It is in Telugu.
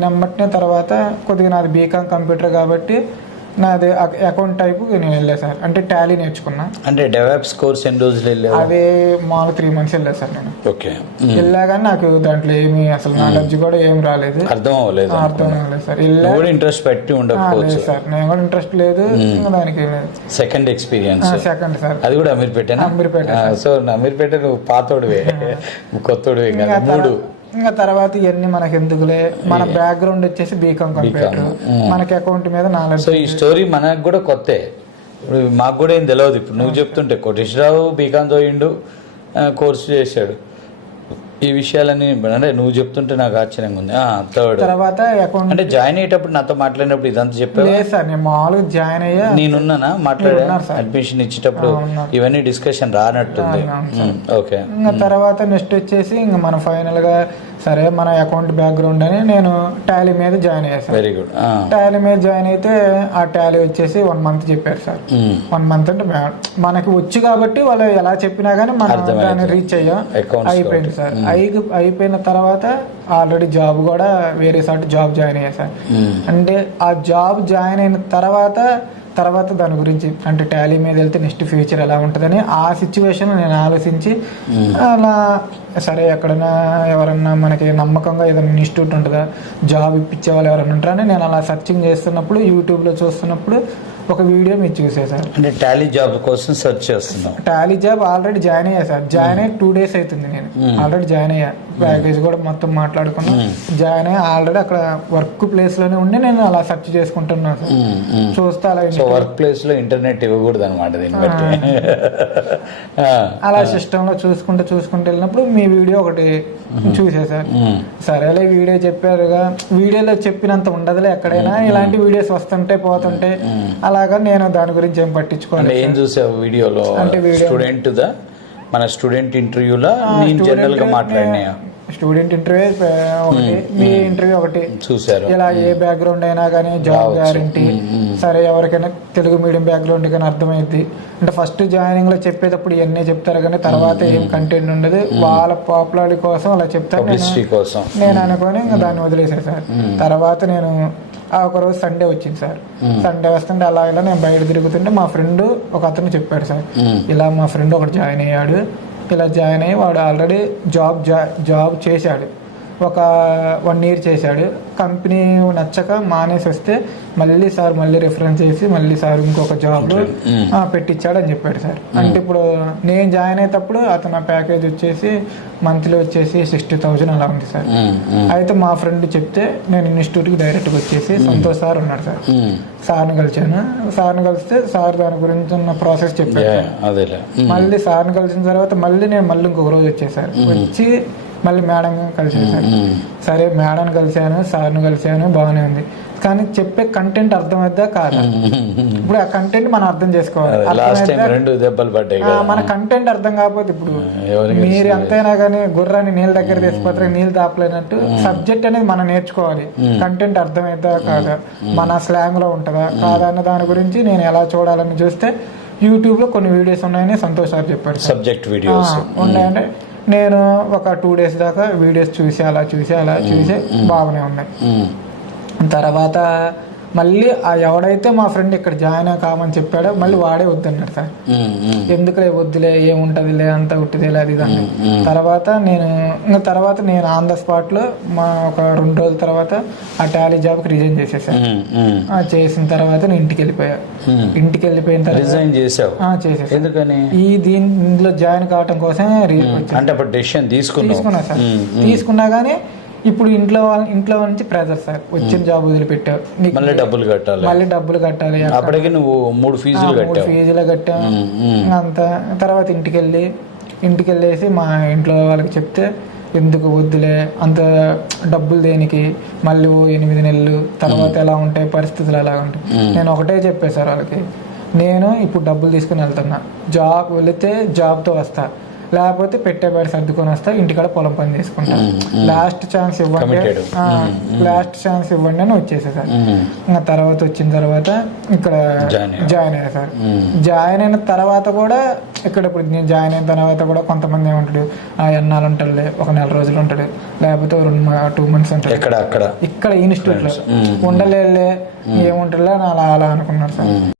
జాయిన్ అమ్మటనే తర్వాత కొద్దిగా నాది బీకామ్ కంప్యూటర్ కాబట్టి నాది అకౌంట్ టైపు నేను వెళ్ళాను సార్. అంటే టాలీ నేర్చుకున్నా. అంటే డెవలప్స్ కోర్స్ ఎన్ని రోజులు వెళ్ళావు? అదే మామూలు 3 months వెళ్ళాను సార్ నేను. ఓకే. వెళ్ళా కానీ నాకు దాంట్లో ఏమి అసలు నాలెడ్జ్ కూడా ఏం రాలేదు. అర్థం అవ్వలేదు సార్. ఇంట్రెస్ట్ పెట్టి ఉండకపోవచ్చు సార్. నేను కూడా ఇంట్రెస్ట్ లేదు దానికి. Second experience second sir. అది కూడా అమీర్పేటేనా? సో అమీర్పేట నువ్వు పాతోడివే కొత్తోడివే కదా. 3 ఇంకా తర్వాత ఇవన్నీ మనకి ఎందుకులే, మన బ్యాక్గ్రౌండ్ వచ్చేసి బీకామ్ కంప్యూటర్, మనకి అకౌంట్ మీద నాలెడ్జ్. సో ఈ స్టోరీ మనకు కూడా కొత్తే, ఇప్పుడు మాకు కూడా ఏం తెలియదు. ఇప్పుడు నువ్వు చెప్తుంటే కోటేశ్వరరావు బీకామ్ చదివిండు, కోర్సు చేశాడు, ఈ విషయాలన్నీ అంటే నువ్వు చెప్తుంటే నాకు ఆశ్చర్యంగా ఉంది. థర్డ్ తర్వాత అకౌంట్ అంటే జాయిన్ అయ్యేటప్పుడు నాతో మాట్లాడినప్పుడు ఇదంతా చెప్పావు? లేదు సార్, నేను మామూలుగా జాయిన్ అయ్యా. నేనున్నానా మాట్లాడా? అడ్మిషన్ ఇచ్చేటప్పుడు ఇవన్నీ డిస్కషన్ రానట్టుంది. ఓకే. ఇంకా తర్వాత నెక్స్ట్ వచ్చేసి ఇంకా మనం ఫైనల్ గా సరే మన అకౌంట్ బ్యాక్గ్రౌండ్ అని నేను టాలీ మీద జాయిన్ అయ్యా సార్. Very good. టాలీ మీద జాయిన్ అయితే ఆ టాలీ వచ్చేసి 1 month చెప్పారు సార్. 1 month అంటే మనకి వచ్చు కాబట్టి వాళ్ళు ఎలా చెప్పినా గానీ మనం దాన్ని రీచ్ అయ్యాం. అయిపోయింది సార్. అయిపోయిన తర్వాత ఆల్రెడీ జాబ్ కూడా వేరే సార్ట్ జాబ్ జాయిన్ అయ్యా సార్. అంటే ఆ జాబ్ జాయిన్ అయిన తర్వాత దాని గురించి అంటే టాలీ మీద వెళ్తే నెక్స్ట్ ఫ్యూచర్ ఎలా ఉంటుందని ఆ సిచ్యువేషన్ నేను ఆలోచించి అలా సరే ఎక్కడైనా ఎవరన్నా మనకి నమ్మకంగా ఏదైనా ఇన్స్టిట్యూట్ ఉంటుందా, జాబ్ ఇప్పించే వాళ్ళు ఎవరైనా ఉంటారని నేను అలా సర్చింగ్ చేస్తున్నప్పుడు యూట్యూబ్లో చూస్తున్నప్పుడు ఒక వీడియో మీరు చూసేసారు. అంటే టాలీ జాబ్ కోసం సెర్చ్ చేస్తున్నాం. టాలీ జాబ్ ఆల్రెడీ జాయిన్ అయ్యా సార్. జాయిన్ అయ్యి 2 days అవుతుంది. నేను ఆల్రెడీ జాయిన్ అయ్యా. ప్యాకేజ్ కూడా మొత్తం మాట్లాడుకున్నా. జాయిన్ అయ్యి ఆల్రెడీ అక్కడ వర్క్ ప్లేస్ లోనే ఉండి నేను అలా సెర్చ్ చేసుకుంటున్నాను సార్. చూస్తే అలా వర్క్ ప్లేస్ లో ఇంటర్నెట్ ఇవ్వకూడదు అనమాట. అలా సిస్టమ్ లో చూసుకుంటూ వెళ్ళినప్పుడు మీ వీడియో ఒకటి చూసేసారు. సరేలే వీడియో చెప్పారుగా, వీడియోలో చెప్పినంత ఉండదులే ఎక్కడైనా, ఇలాంటి వీడియోస్ వస్తుంటే పోతుంటే అలాగా నేను దాని గురించి ఏం పట్టించుకోవాలి. ఏం చూసావు వీడియోలో? అంటే స్టూడెంట్ మన స్టూడెంట్ ఇంటర్వ్యూలో నేను జనరల్ గా మాట్లాడినా. స్టూడెంట్ ఇంటర్వ్యూ ఒకటి, మీ ఇంటర్వ్యూ ఒకటి చూసారు. ఇలా ఏ బ్యాక్గ్రౌండ్ అయినా కానీ జాబ్ గ్యారంటీ. సరే ఎవరికైనా తెలుగు మీడియం బ్యాక్గ్రౌండ్ కానీ అర్థమైంది అంటే ఫస్ట్ జాయినింగ్ లో చెప్పేటప్పుడు ఇవన్నీ చెప్తారు కానీ తర్వాత ఏం కంటెంట్ ఉండదు. వాళ్ళ పాపులారిటీ కోసం అలా చెప్తారు నేను అనుకొని ఇంకా దాన్ని వదిలేసాను సార్. తర్వాత నేను ఒకరోజు సండే వచ్చింది సార్. సండే వస్తుంటే అలా ఇలా నేను బయట తిరుగుతుంటే మా ఫ్రెండ్ ఒక అతను చెప్పాడు సార్, ఇలా మా ఫ్రెండ్ ఒకటి జాయిన్ అయ్యాడు, ఇలా జాయిన్ అయ్యి వాడు ఆల్రెడీ జాబ్ చేశాడు, ఒక 1 year చేశాడు. కంపెనీ నచ్చక మానేసి వస్తే మళ్ళీ రిఫరెన్స్ చేసి మళ్ళీ సార్ ఇంకొక జాబ్ పెట్టించాడు అని చెప్పాడు సార్. అంటే ఇప్పుడు నేను జాయిన్ అయ్యేటప్పుడు అతను ప్యాకేజ్ వచ్చేసి మంత్లీ వచ్చేసి 60,000 అలా ఉంది సార్. అయితే మా ఫ్రెండ్ చెప్తే నేను ఇన్స్టిట్యూట్కి డైరెక్ట్గా వచ్చేసి సంతోష్ సార్ ఉన్నాడు సార్. సార్ని కలిసాను. సార్ని కలిస్తే సార్ దాని గురించి ఉన్న ప్రాసెస్ చెప్పాడు. మళ్ళీ సార్ని కలిసిన తర్వాత నేను ఇంకొక రోజు వచ్చేసారు. వచ్చి మళ్ళీ మేడం కలిసేసాను. సరే మేడం కలిశాను, సార్ను కలిశాను, బాగానే ఉంది. కానీ చెప్పే కంటెంట్ అర్థమైద్దా కాదా? ఇప్పుడు ఆ కంటెంట్ మనం అర్థం చేసుకోవాలి. మన కంటెంట్ అర్థం కాకపోతే ఇప్పుడు మీరు ఎంతైనా కానీ గుర్రాన్ని నీళ్ళ దగ్గర తీసుకుపోతే నీళ్ళు తాపలేనట్టు సబ్జెక్ట్ అనేది మనం నేర్చుకోవాలి. కంటెంట్ అర్థమైద్దా కాదా, మన స్లాంగ్ లో ఉంటుందా కాదా అన్న దాని గురించి నేను ఎలా చూడాలని చూస్తే యూట్యూబ్ లో కొన్ని వీడియోస్ ఉన్నాయని సంతోష్ సార్ చెప్పారు. సబ్జెక్ట్ వీడియోస్ ఉన్నాయంటే నేను ఒక 2 days దాకా వీడియోస్ చూసి బాగానే ఉన్నాయి. తర్వాత మళ్ళీ ఎవడైతే మా ఫ్రెండ్ ఇక్కడ జాయిన్ కామని చెప్పాడో మళ్ళీ వాడే వద్దన్నాడు సార్. ఎందుకులే వద్దులే ఏముంటదిలే అంత ఉట్టిదేలే అది దాన్ని. తర్వాత నేను ఆన్ ద స్పాట్ లో ఒక 2 రోజుల తర్వాత ఆ టాలీ జాబ్ కి రిజైన్ చేసేసాను. చేసిన తర్వాత నేను ఇంటికి వెళ్ళిపోయిన తర్వాత దీనిలో జాయిన్ కావటం కోసం తీసుకున్నా సార్. తీసుకున్నా గానీ ఇప్పుడు ఇంట్లో నుంచి ప్రెజర్ సార్, వచ్చిన జాబ్ వదిలిపెట్టావు మళ్ళీ డబ్బులు కట్టాలి. అప్పటికి నువ్వు 3 ఫీజులు కట్టావు అంత. తర్వాత ఇంటికి వెళ్ళేసి మా ఇంట్లో వాళ్ళకి చెప్తే ఎందుకు వద్దులే అంత డబ్బులు దేనికి, మళ్ళీ 8 నెలలు తర్వాత ఎలా ఉంటాయి పరిస్థితులు ఎలా ఉంటాయి. నేను ఒకటే చెప్పేశారు వాళ్ళకి, నేను ఇప్పుడు డబ్బులు తీసుకుని వెళ్తున్నా, జాబ్ వెళితే జాబ్తో వస్తా, లేకపోతే పెట్టే బయట సర్దుకొని వస్తా, ఇంటికాడ పొలం పని చేసుకుంటా, లాస్ట్ ఛాన్స్ ఇవ్వండి, లాస్ట్ ఛాన్స్ ఇవ్వండి అని వచ్చేసా సార్. ఇంకా తర్వాత వచ్చిన తర్వాత ఇక్కడ జాయిన్ అయ్యా సార్. జాయిన్ అయిన తర్వాత కూడా ఇక్కడ ఇప్పుడు నేను జాయిన్ అయిన తర్వాత కూడా కొంతమంది ఏమంటాడు, ఎన్నాళ్ళు ఉంటాడు, ఒక నెల రోజులు ఉంటాడు, లేకపోతే 2 months ఉంటాడు ఇక్కడ ఇన్స్టిట్యూట్ లో ఉండలే, ఏముంటుందో అలా అనుకున్నారు సార్.